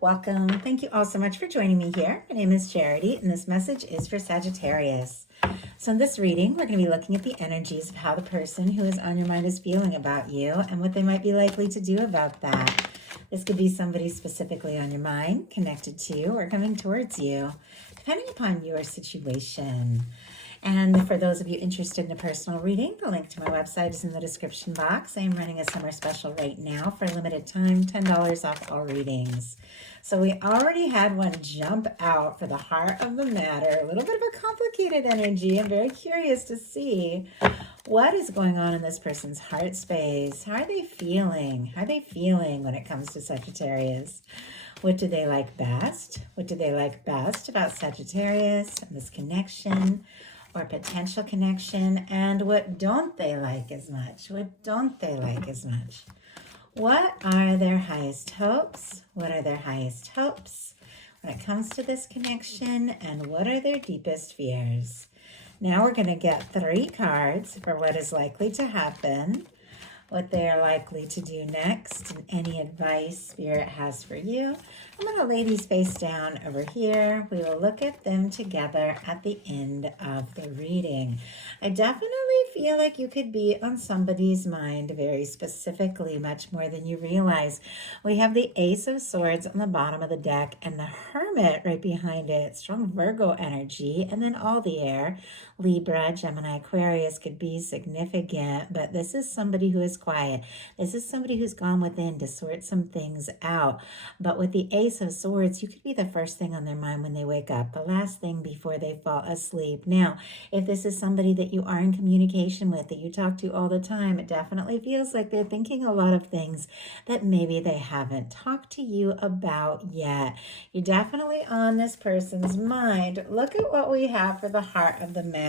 welcome. Thank you all so much for joining me here. My name is Charity, and this message is for Sagittarius. So in this reading, we're going to be looking at the energies of how the person who is on your mind is feeling about you and what they might be likely to do about that. This could be somebody specifically on your mind, connected to, or coming towards you, depending upon your situation. And for those of you interested in a personal reading, the link to my website is in the description box. I am running a summer special right now for a limited time, $10 off all readings. So we already had one jump out for the heart of the matter, a little bit of a complicated energy. I'm very curious to see what is going on in this person's heart space. How are they feeling? How are they feeling when it comes to Sagittarius? What do they like best? What do they like best about Sagittarius and this connection or potential connection? And what don't they like as much? What don't they like as much? What are their highest hopes? What are their highest hopes when it comes to this connection? And what are their deepest fears? Now we're going to get 3 cards for what is likely to happen, what they are likely to do next, and any advice Spirit has for you. I'm going to lay these face down over here. We will look at them together at the end of the reading. I definitely feel like you could be on somebody's mind very specifically, much more than you realize. We have the Ace of Swords on the bottom of the deck and the Hermit right behind it. Strong Virgo energy, and then all the air. Libra, Gemini, Aquarius could be significant, but this is somebody who is quiet. This is somebody who's gone within to sort some things out. But with the Ace of Swords, you could be the first thing on their mind when they wake up, the last thing before they fall asleep. Now, if this is somebody that you are in communication with, that you talk to all the time, it definitely feels like they're thinking a lot of things that maybe they haven't talked to you about yet. You're definitely on this person's mind. Look at what we have for the heart of the matter.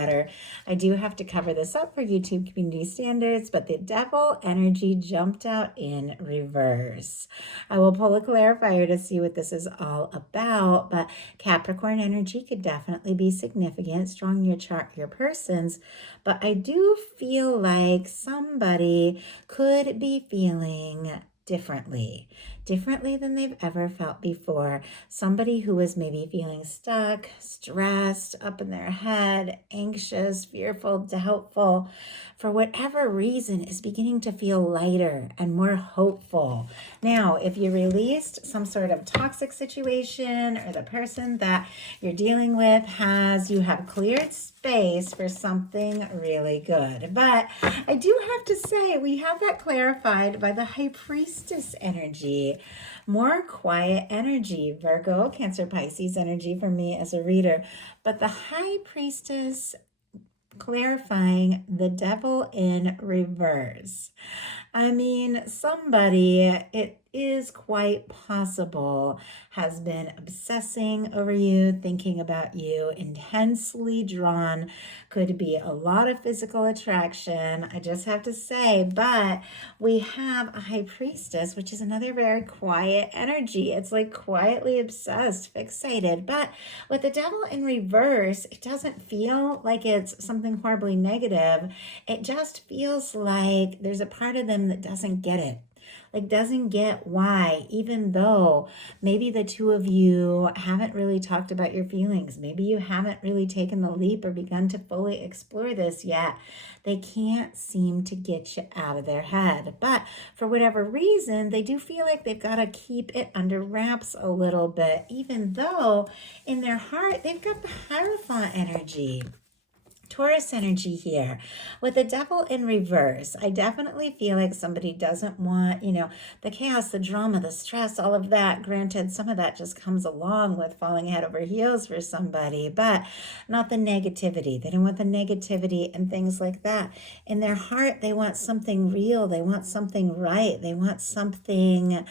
I do have to cover this up for YouTube community standards, but the Devil energy jumped out in reverse. I will pull a clarifier to see what this is all about, but Capricorn energy could definitely be significant, strong in your chart, your person's, but I do feel like somebody could be feeling differently than they've ever felt before. Somebody who is maybe feeling stuck, stressed, up in their head, anxious, fearful, doubtful, for whatever reason is beginning to feel lighter and more hopeful. Now, if you released some sort of toxic situation, or the person that you're dealing with you have cleared space for something really good. But I do have to say, we have that clarified by the High Priestess energy. More quiet energy, Virgo, Cancer, Pisces energy for me as a reader. But the High Priestess clarifying the Devil in reverse. I mean, somebody, it is quite possible, has been obsessing over you, thinking about you, intensely drawn, could be a lot of physical attraction, I just have to say, but we have a High Priestess, which is another very quiet energy. It's like quietly obsessed, fixated, but with the Devil in reverse, it doesn't feel like it's something horribly negative. It just feels like there's a part of them that doesn't get it. Like doesn't get why, even though maybe the two of you haven't really talked about your feelings, maybe you haven't really taken the leap or begun to fully explore this yet, they can't seem to get you out of their head. But for whatever reason, they do feel like they've got to keep it under wraps a little bit, even though in their heart, they've got the Hierophant energy. Taurus energy here with the Devil in reverse. I definitely feel like somebody doesn't want, the chaos, the drama, the stress, all of that. Granted, some of that just comes along with falling head over heels for somebody, but not the negativity. They don't want the negativity and things like that. In their heart, they want something real. They want something right. They want something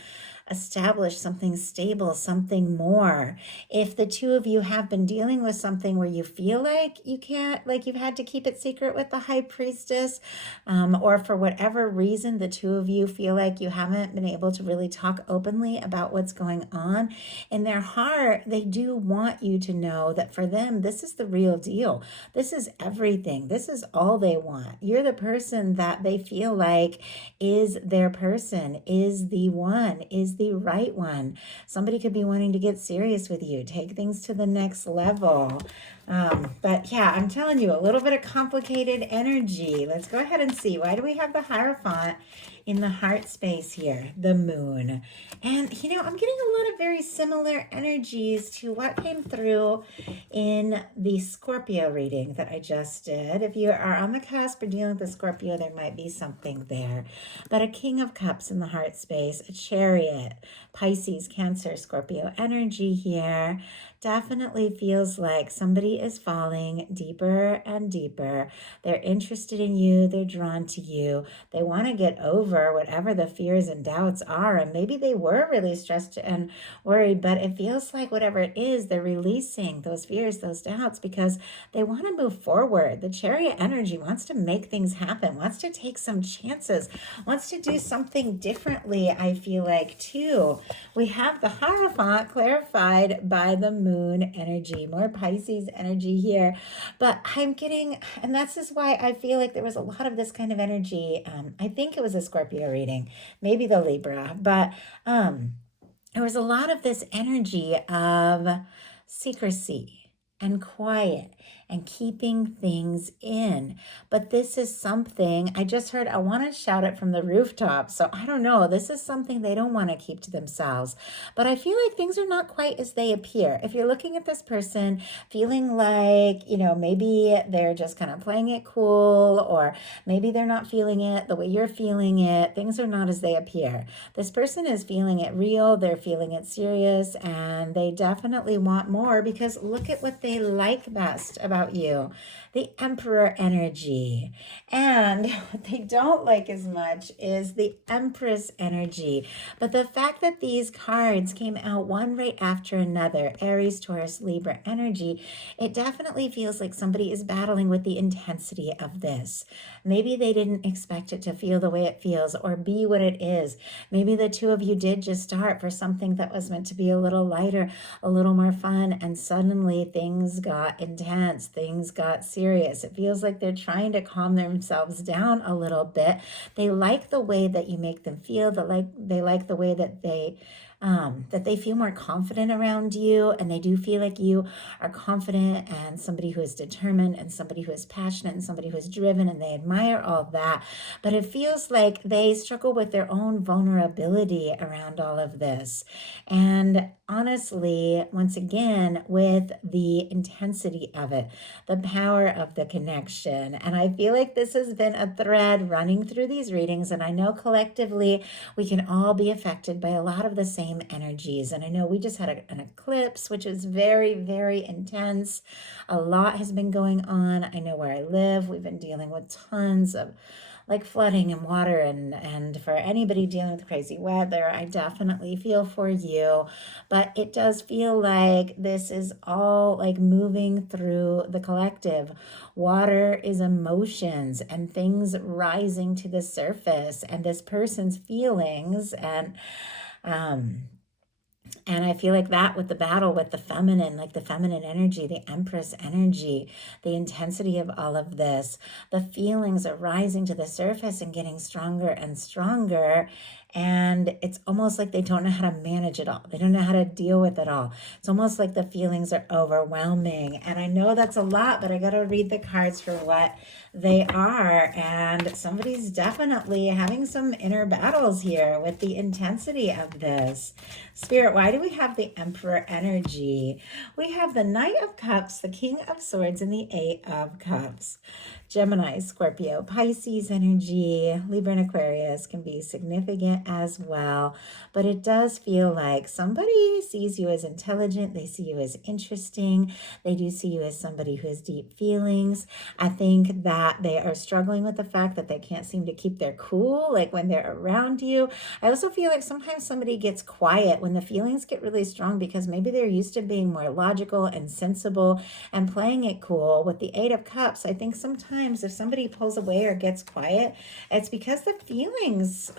established, something stable, something more. If the two of you have been dealing with something where you feel like you can't, like you've had to keep it secret with the High Priestess, or for whatever reason, the two of you feel like you haven't been able to really talk openly about what's going on, in their heart, they do want you to know that for them, this is the real deal. This is everything. This is all they want. You're the person that they feel like is their person, is the one, is the right one. Somebody could be wanting to get serious with you, take things to the next level. But yeah, I'm telling you, a little bit of complicated energy. Let's go ahead and see. Why do we have the Hierophant in the heart space here? The moon. And, you know, I'm getting a lot of very similar energies to what came through in the Scorpio reading that I just did. If you are on the cusp or dealing with the Scorpio, there might be something there. But a King of Cups in the heart space, a Chariot, Pisces, Cancer, Scorpio energy here. Definitely feels like somebody is falling deeper and deeper. They're interested in you. They're drawn to you. They want to get over whatever the fears and doubts are. And maybe they were really stressed and worried, but it feels like whatever it is, they're releasing those fears, those doubts, because they want to move forward. The Chariot energy wants to make things happen, wants to take some chances, wants to do something differently, I feel like, too. We have the Hierophant clarified by the moon energy, more Pisces energy here. But I'm getting, and that's just why I feel like there was a lot of this kind of energy. I think it was a Scorpio reading, maybe the Libra, but there was a lot of this energy of secrecy and quiet and keeping things in. But this is something I just heard. I want to shout it from the rooftop. So I don't know. This is something they don't want to keep to themselves. But I feel like things are not quite as they appear. If you're looking at this person feeling like, you know, maybe they're just kind of playing it cool, or maybe they're not feeling it the way you're feeling it, things are not as they appear. This person is feeling it real. They're feeling it serious, and they definitely want more, because look at what they like best about you, the Emperor energy. And what they don't like as much is the Empress energy. But the fact that these cards came out one right after another, Aries, Taurus, Libra energy, it definitely feels like somebody is battling with the intensity of this. Maybe they didn't expect it to feel the way it feels or be what it is. Maybe the two of you did just start for something that was meant to be a little lighter, a little more fun, and suddenly things got intense, things got serious. It feels like they're trying to calm themselves down a little bit. They like the way that you make them feel. They like the way that they feel more confident around you, and they do feel like you are confident and somebody who is determined and somebody who is passionate and somebody who is driven, and they admire all of that. But it feels like they struggle with their own vulnerability around all of this. And honestly, once again, with the intensity of it, the power of the connection. And I feel like this has been a thread running through these readings, and I know collectively we can all be affected by a lot of the same energies. And I know we just had an eclipse, which is very, very intense. A lot has been going on. I know where I live, we've been dealing with tons of like flooding and water, and for anybody dealing with crazy weather, I definitely feel for you. But it does feel like this is all like moving through the collective. Water is emotions and things rising to the surface, and this person's feelings, and I feel like that with the battle with the feminine, like the feminine energy, the Empress energy, the intensity of all of this, the feelings are rising to the surface and getting stronger and stronger. And it's almost like they don't know how to manage it all. They don't know how to deal with it all. It's almost like the feelings are overwhelming. And I know that's a lot, but I got to read the cards for what they are. And somebody's definitely having some inner battles here with the intensity of this. Spirit, why do we have the Emperor energy? We have the Knight of Cups, the King of Swords, and the Eight of Cups. Gemini, Scorpio, Pisces energy, Libra and Aquarius can be significant as well. But it does feel like somebody sees you as intelligent. They see you as interesting. They do see you as somebody who has deep feelings. I think that they are struggling with the fact that they can't seem to keep their cool, like when they're around you. I also feel like sometimes somebody gets quiet when the feelings get really strong, because maybe they're used to being more logical and sensible and playing it cool. With the Eight of Cups, I think sometimes if somebody pulls away or gets quiet, it's because the feelings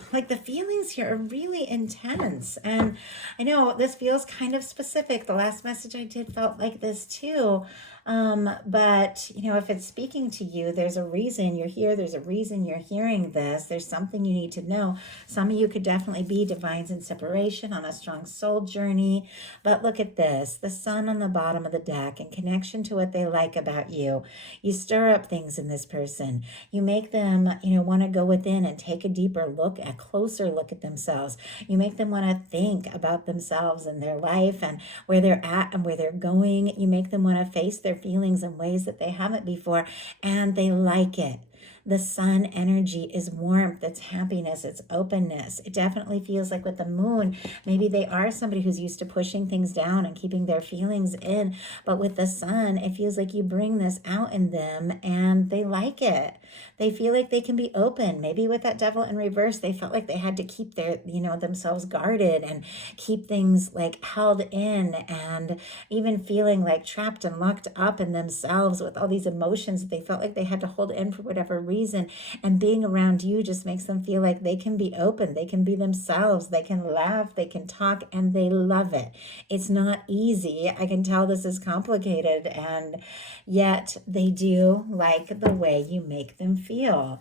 here are really intense. And I know this feels kind of specific. The last message I did felt like this too. But, if it's speaking to you, there's a reason you're here. There's a reason you're hearing this. There's something you need to know. Some of you could definitely be divines in separation on a strong soul journey. But look at this, the sun on the bottom of the deck in connection to what they like about you. You stir up things in this person. You make them, want to go within and take a deeper look, a closer look at themselves. You make them want to think about themselves and their life and where they're at and where they're going. You make them want to face their feelings in ways that they haven't before, and they like it. The sun energy is warmth, it's happiness, it's openness. It definitely feels like with the moon, maybe they are somebody who's used to pushing things down and keeping their feelings in. But with the sun, it feels like you bring this out in them and they like it. They feel like they can be open. Maybe with that devil in reverse, they felt like they had to keep their, themselves guarded and keep things like held in, and even feeling like trapped and locked up in themselves with all these emotions that they felt like they had to hold in for whatever reason. And being around you just makes them feel like they can be open, they can be themselves, they can laugh, they can talk, and they love it. It's not easy. I can tell this is complicated, and yet they do like the way you make them feel.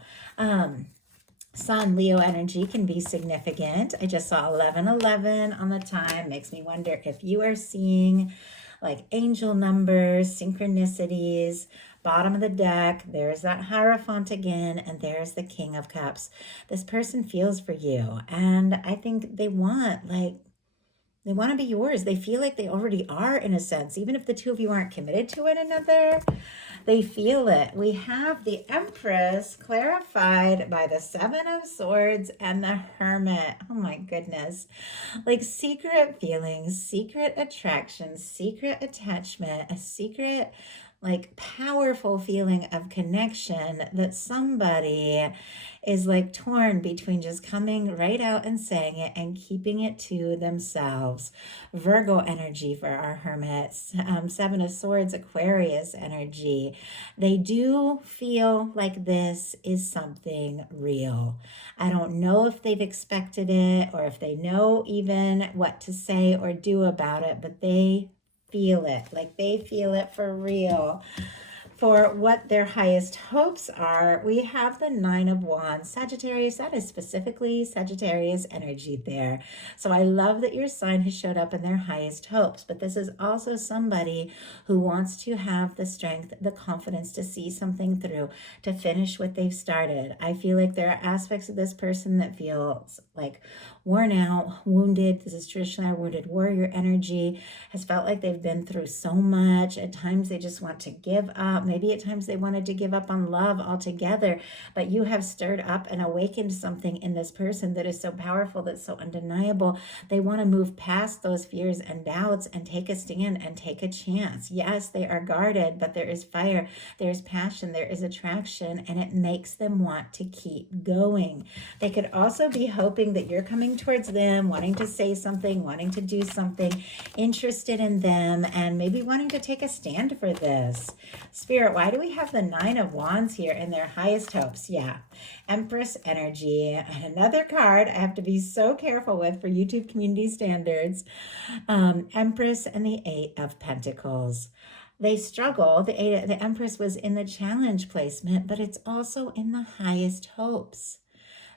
Sun Leo energy can be significant. I just saw 1111 on the time. Makes me wonder if you are seeing like angel numbers, synchronicities. Bottom of the deck, there's that Hierophant again, and there's the King of Cups. This person feels for you, and I think they want to be yours. They feel like they already are, in a sense. Even if the two of you aren't committed to one another, they feel it. We have the Empress clarified by the Seven of Swords and the Hermit. Oh my goodness. Like secret feelings, secret attraction, secret attachment, a secret like powerful feeling of connection that somebody is like torn between just coming right out and saying it and keeping it to themselves. Virgo energy for our hermits. Seven of Swords, Aquarius energy. They do feel like this is something real. I don't know if they've expected it or if they know even what to say or do about it, but they feel it, like they feel it for real. For what their highest hopes are, we have the Nine of Wands. Sagittarius, that is specifically Sagittarius energy there. So I love that your sign has showed up in their highest hopes, but this is also somebody who wants to have the strength, the confidence to see something through, to finish what they've started. I feel like there are aspects of this person that feels like worn out, wounded. This is traditionally our wounded warrior energy, has felt like they've been through so much. At times they just want to give up. Maybe at times they wanted to give up on love altogether, but you have stirred up and awakened something in this person that is so powerful, that's so undeniable. They want to move past those fears and doubts and take a stand and take a chance. Yes, they are guarded, but there is fire, there's passion, there is attraction, and it makes them want to keep going. They could also be hoping that you're coming towards them, wanting to say something, wanting to do something, interested in them, and maybe wanting to take a stand for this. Spirit, why do we have the Nine of Wands here in their highest hopes? Yeah, Empress energy. And another card I have to be so careful with for YouTube community standards. Empress and the Eight of Pentacles. They struggle. The Empress was in the challenge placement, but it's also in the highest hopes.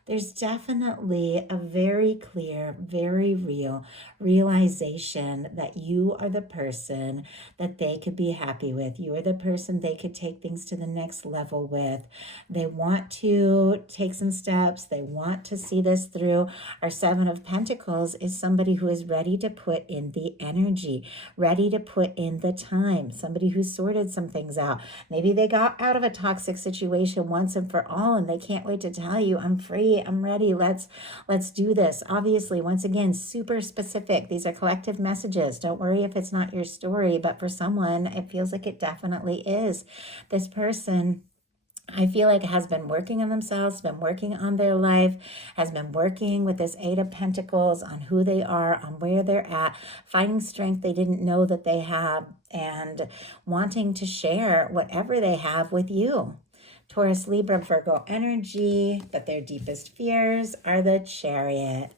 There's definitely a very clear, very real realization that you are the person that they could be happy with. You are the person they could take things to the next level with. They want to take some steps. They want to see this through. Our Seven of Pentacles is somebody who is ready to put in the energy, ready to put in the time, somebody who sorted some things out. Maybe they got out of a toxic situation once and for all, and they can't wait to tell you, I'm free, I'm ready, let's do this. Obviously, once again, super specific. These are collective messages. Don't worry if it's not your story, but for someone, it feels like it definitely is. This person, I feel like, has been working on themselves, been working on their life, has been working with this Eight of Pentacles on who they are, on where they're at, finding strength they didn't know that they have, and wanting to share whatever they have with you. Taurus, Libra, Virgo energy, but their deepest fears are the Chariot.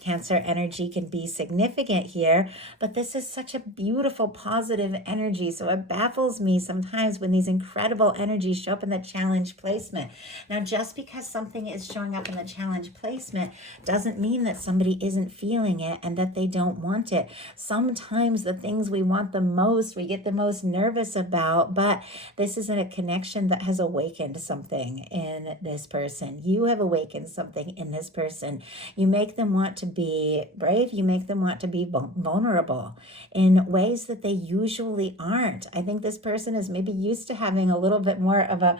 Cancer energy can be significant here, but this is such a beautiful, positive energy. So it baffles me sometimes when these incredible energies show up in the challenge placement. Now, just because something is showing up in the challenge placement doesn't mean that somebody isn't feeling it and that they don't want it. Sometimes the things we want the most, we get the most nervous about, but this isn't a connection that has awakened something in this person. You have awakened something in this person. You make them want to be brave. You make them want to be vulnerable in ways that they usually aren't. I think this person is maybe used to having a little bit more of a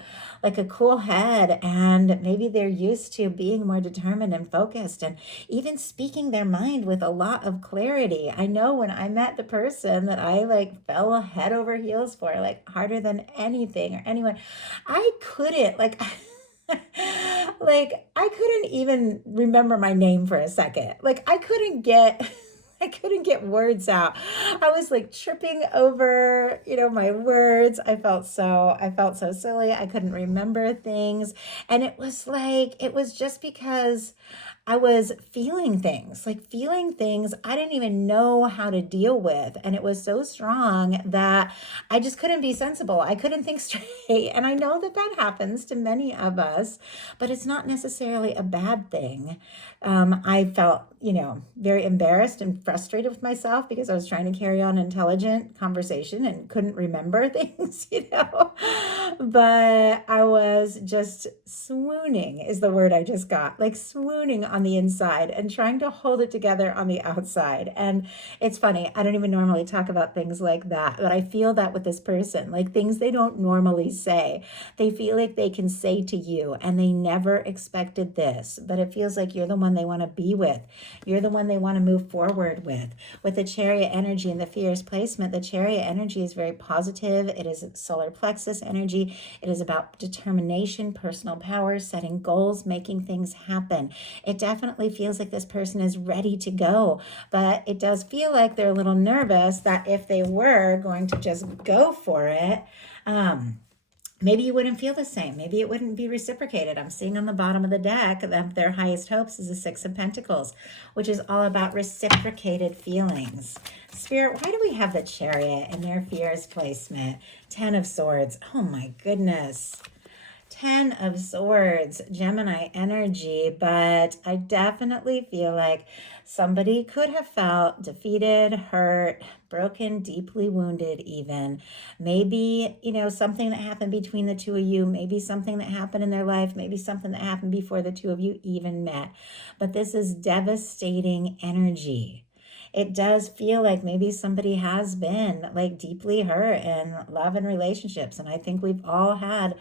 cool head, and maybe they're used to being more determined and focused and even speaking their mind with a lot of clarity. I know when I met the person that I fell head over heels for, harder than anything or anyone, I couldn't I couldn't even remember my name for a second. I couldn't get words out. I was tripping over, my words. I felt so silly. I couldn't remember things. And it was just because I was feeling things I didn't even know how to deal with. And it was so strong that I just couldn't be sensible. I couldn't think straight. And I know that that happens to many of us, but it's not necessarily a bad thing. I felt, very embarrassed and frustrated with myself because I was trying to carry on intelligent conversation and couldn't remember things, But I was just swooning is the word I just got, swooning on the inside and trying to hold it together on the outside. And it's funny, I don't even normally talk about things like that, but I feel that with this person, things they don't normally say. They feel like they can say to you, and they never expected this, but it feels like you're the one they want to be with. You're the one they want to move forward with. With the Chariot energy and the Fierce placement, the Chariot energy is very positive. It is solar plexus energy. It is about determination, personal power, setting goals, making things happen. It definitely feels like this person is ready to go, but it does feel like they're a little nervous that if they were going to just go for it, maybe you wouldn't feel the same. Maybe it wouldn't be reciprocated. I'm seeing on the bottom of the deck that their highest hopes is the Six of Pentacles, which is all about reciprocated feelings. Spirit, why do we have the Chariot in their Fierce placement? 10 of Swords. Oh my goodness. 10 of Swords, Gemini energy, but I definitely feel like somebody could have felt defeated, hurt, broken, deeply wounded even. Maybe, something that happened between the two of you, maybe something that happened in their life, maybe something that happened before the two of you even met. But this is devastating energy. It does feel like maybe somebody has been deeply hurt in love and relationships. And I think we've all had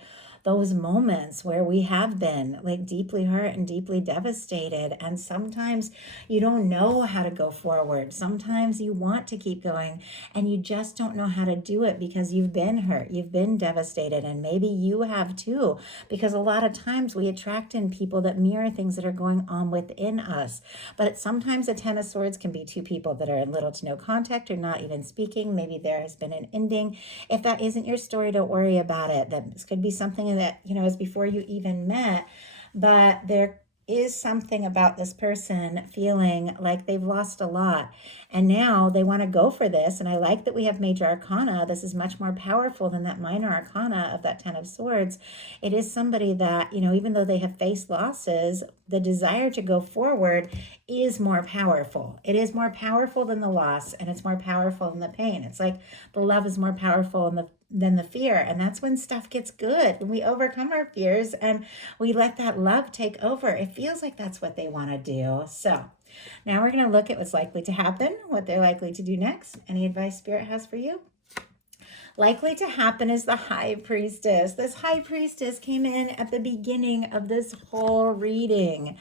those moments where we have been deeply hurt and deeply devastated. And sometimes you don't know how to go forward. Sometimes you want to keep going and you just don't know how to do it because you've been hurt, you've been devastated, and maybe you have too, because a lot of times we attract in people that mirror things that are going on within us. But sometimes a 10 of Swords can be two people that are in little to no contact or not even speaking. Maybe there has been an ending. If that isn't your story, don't worry about it. This could be something that, is before you even met, but there is something about this person feeling like they've lost a lot and now they want to go for this. And I like that we have Major Arcana. This is much more powerful than that Minor Arcana of that 10 of Swords. It is somebody that, even though they have faced losses, the desire to go forward is more powerful. It is more powerful than the loss, and it's more powerful than the pain. It's like the love is more powerful than the fear. And that's when stuff gets good, when we overcome our fears and we let that love take over. It feels like that's what they want to do. So now we're going to look at what's likely to happen, what they're likely to do next. Any advice Spirit has for you? Likely to happen is the High Priestess. This High Priestess came in at the beginning of this whole reading.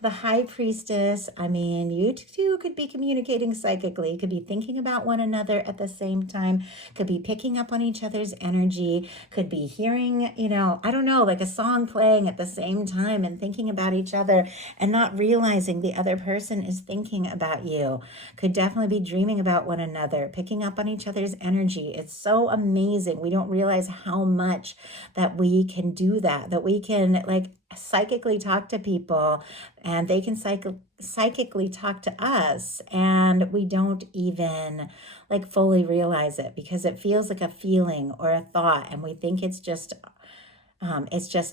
The High Priestess, you two could be communicating psychically, could be thinking about one another at the same time, could be picking up on each other's energy, could be hearing, a song playing at the same time and thinking about each other and not realizing the other person is thinking about you. Could definitely be dreaming about one another, picking up on each other's energy. It's so amazing. We don't realize how much that we can do that we can psychically talk to people, and they can psychically talk to us, and we don't even like fully realize it because it feels like a feeling or a thought, and we think it's just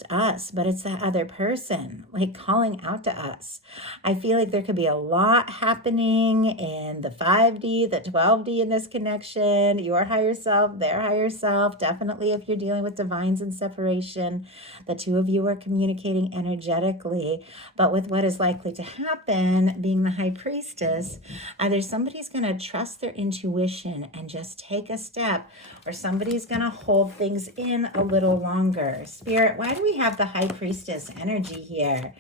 us, but it's that other person like calling out to us. I feel like there could be a lot happening in the 5D, the 12D in this connection, your higher self, their higher self. Definitely if you're dealing with divines and separation, the two of you are communicating energetically. But with what is likely to happen, being the high priestess, either somebody's going to trust their intuition and just take a step, or somebody's going to hold things in a little longer. Spirit, why do we have the high priestess energy here?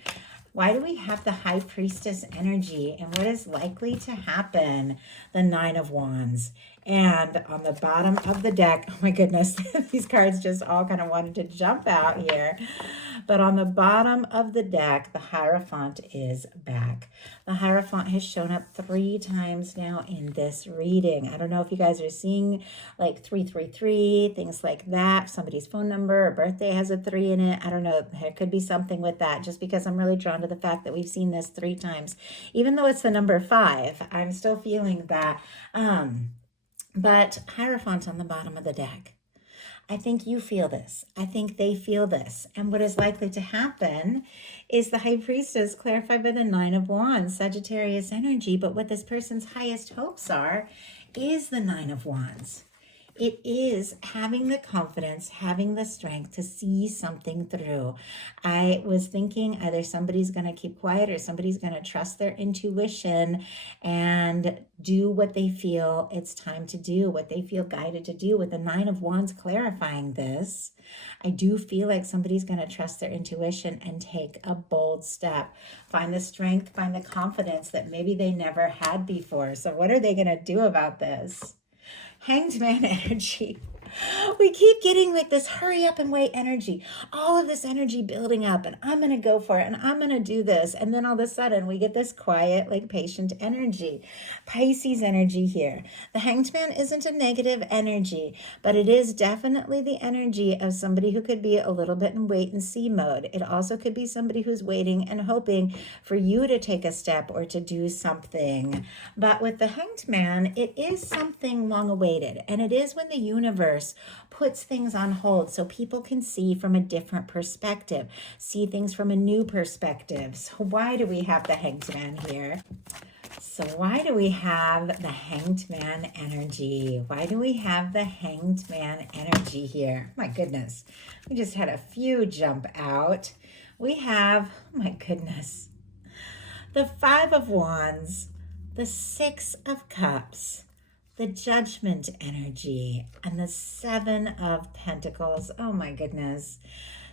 Why do we have the high priestess energy, and what is likely to happen? The 9 of Wands. And on the bottom of the deck, oh my goodness, these cards just all kind of wanted to jump out here. But on the bottom of the deck, the Hierophant is back. The Hierophant has shown up 3 times now in this reading. I don't know if you guys are seeing like 333, things like that. Somebody's phone number or birthday has a 3 in it. I don't know. There could be something with that, just because I'm really drawn to the fact that we've seen this 3 times. Even though it's the number 5, I'm still feeling that. But Hierophant on the bottom of the deck. I think you feel this. I think they feel this. And what is likely to happen is the High Priestess, clarified by the 9 of Wands, Sagittarius energy. But what this person's highest hopes are is the 9 of Wands. It is having the confidence, having the strength to see something through. I was thinking either somebody's going to keep quiet or somebody's going to trust their intuition and do what they feel it's time to do, what they feel guided to do. With the 9 of Wands clarifying this, I do feel like somebody's going to trust their intuition and take a bold step. Find the strength, find the confidence that maybe they never had before. So what are they going to do about this? Hanged Man energy. We keep getting like this hurry up and wait energy. All of this energy building up, and I'm going to go for it, and I'm going to do this. And then all of a sudden we get this quiet, like patient energy. Pisces energy here. The Hanged Man isn't a negative energy, but it is definitely the energy of somebody who could be a little bit in wait and see mode. It also could be somebody who's waiting and hoping for you to take a step or to do something. But with the Hanged Man, it is something long awaited, and it is when the universe puts things on hold so people can see from a different perspective, see things from a new perspective. So why do we have the Hanged Man here? So why do we have the Hanged Man energy? Why do we have the Hanged Man energy here? My goodness, we just had a few jump out. We have, oh my goodness, the 5 of Wands, the 6 of Cups, the Judgment energy, and the 7 of Pentacles. Oh my goodness.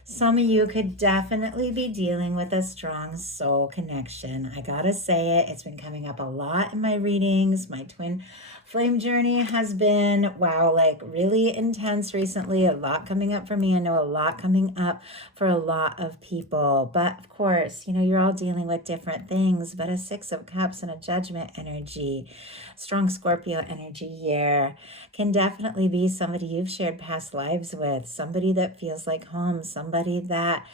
Some of you could definitely be dealing with a strong soul connection. I gotta say it. It's been coming up a lot in my readings. My twin flame journey has been, wow, like really intense recently. A lot coming up for me. I know a lot coming up for a lot of people. But of course, you know, you're all dealing with different things. But a 6 of Cups and a Judgment energy, strong Scorpio energy here, can definitely be somebody you've shared past lives with, somebody that feels like home, somebody that,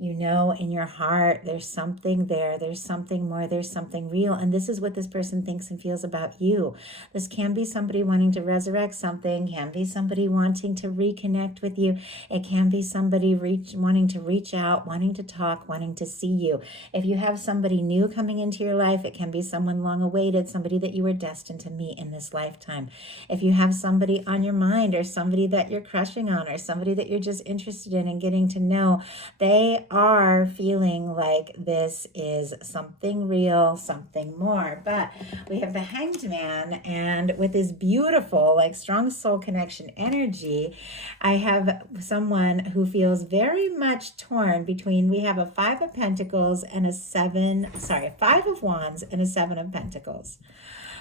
you know, in your heart, there's something there, there's something more, there's something real. And this is what this person thinks and feels about you. This can be somebody wanting to resurrect something, can be somebody wanting to reconnect with you. It can be somebody wanting to reach out, wanting to talk, wanting to see you. If you have somebody new coming into your life, it can be someone long awaited, somebody that you were destined to meet in this lifetime. If you have somebody on your mind, or somebody that you're crushing on, or somebody that you're just interested in and getting to know, they are feeling like this is something real, something more. But we have the Hanged Man, and with this beautiful, like strong soul connection energy, I have someone who feels very much torn between, we have a 5 of Pentacles and a 5 of Wands and a 7 of Pentacles.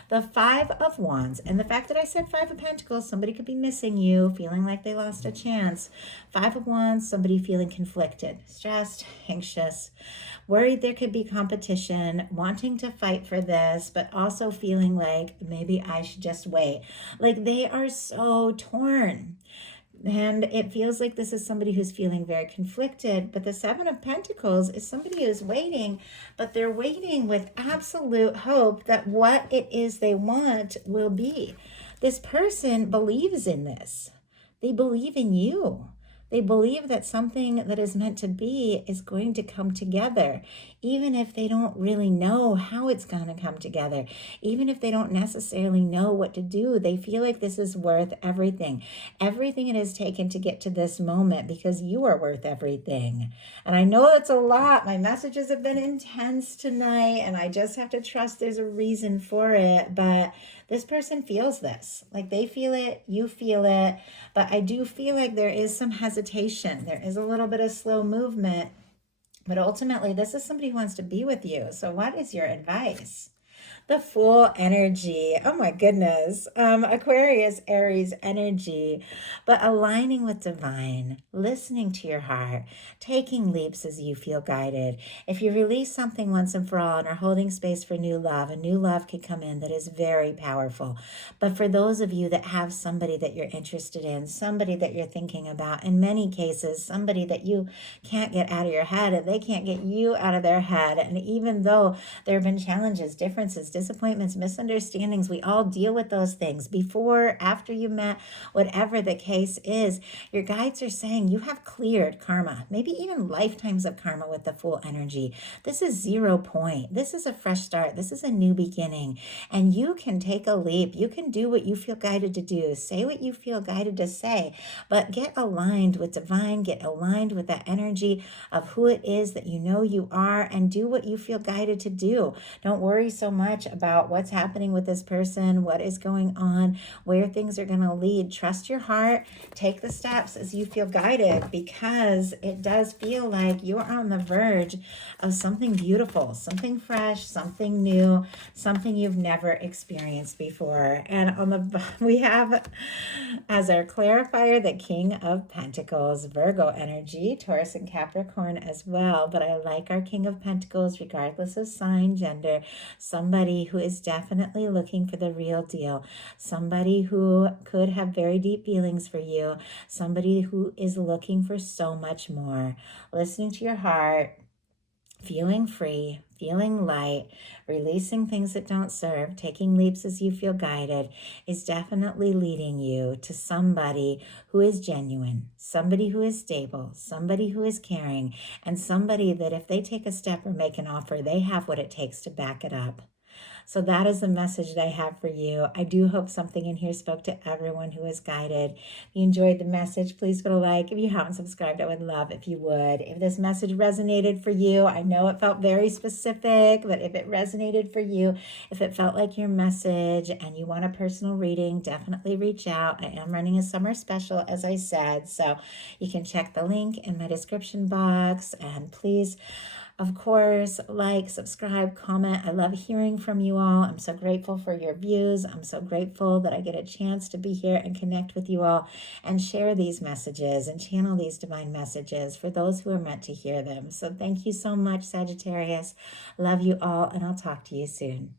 The 5 of Wands, and the fact that I said 5 of Pentacles, somebody could be missing you, feeling like they lost a chance. 5 of Wands, somebody feeling conflicted, stressed, anxious, worried there could be competition, wanting to fight for this, but also feeling like maybe I should just wait. Like they are so torn. And it feels like this is somebody who's feeling very conflicted. But the Seven of Pentacles is somebody who's waiting, but they're waiting with absolute hope that what it is they want will be. This person believes in this. They believe in you. They believe that something that is meant to be is going to come together, even if they don't really know how it's going to come together, even if they don't necessarily know what to do. They feel like this is worth everything it has taken to get to this moment, because you are worth everything. And I know that's a lot. My messages have been intense tonight, and I just have to trust there's a reason for it. But this person feels this. Like, they feel it, you feel it. But I do feel like there is some hesitation. There is a little bit of slow movement. But ultimately, this is somebody who wants to be with you. So what is your advice? The Fool energy. Oh my goodness. Aquarius, Aries energy. But aligning with divine, listening to your heart, taking leaps as you feel guided. If you release something once and for all and are holding space for new love, a new love could come in that is very powerful. But for those of you that have somebody that you're interested in, somebody that you're thinking about, in many cases, somebody that you can't get out of your head and they can't get you out of their head. And even though there have been challenges, differences, disappointments, misunderstandings, we all deal with those things before, after you met, whatever the case is. Your guides are saying you have cleared karma, maybe even lifetimes of karma with the Fool energy. This is 0 point. This is a fresh start. This is a new beginning. And you can take a leap. You can do what you feel guided to do. Say what you feel guided to say. But get aligned with divine. Get aligned with that energy of who it is that you know you are, and do what you feel guided to do. Don't worry so much about what's happening with this person, what is going on, where things are going to lead. Trust your heart. Take the steps as you feel guided, because it does feel like you're on the verge of something beautiful, something fresh, something new, something you've never experienced before. And on the we have as our clarifier the King of Pentacles, Virgo energy, Taurus and Capricorn as well. But I like our King of Pentacles regardless of sign, gender. Somebody who is definitely looking for the real deal. Somebody who could have very deep feelings for you. Somebody who is looking for so much more. Listening to your heart, feeling free, feeling light, releasing things that don't serve, taking leaps as you feel guided, is definitely leading you to somebody who is genuine, somebody who is stable, somebody who is caring, and somebody that if they take a step or make an offer, they have what it takes to back it up. So that is the message that I have for you. I do hope something in here spoke to everyone who is guided. If you enjoyed the message, please put a like. If you haven't subscribed, I would love if you would. If this message resonated for you, I know it felt very specific, but if it resonated for you, if it felt like your message and you want a personal reading, definitely reach out. I am running a summer special, as I said, so you can check the link in my description box. And please, of course, like, subscribe, comment. I love hearing from you all. I'm so grateful for your views. I'm so grateful that I get a chance to be here and connect with you all and share these messages and channel these divine messages for those who are meant to hear them. So thank you so much, Sagittarius. Love you all, and I'll talk to you soon.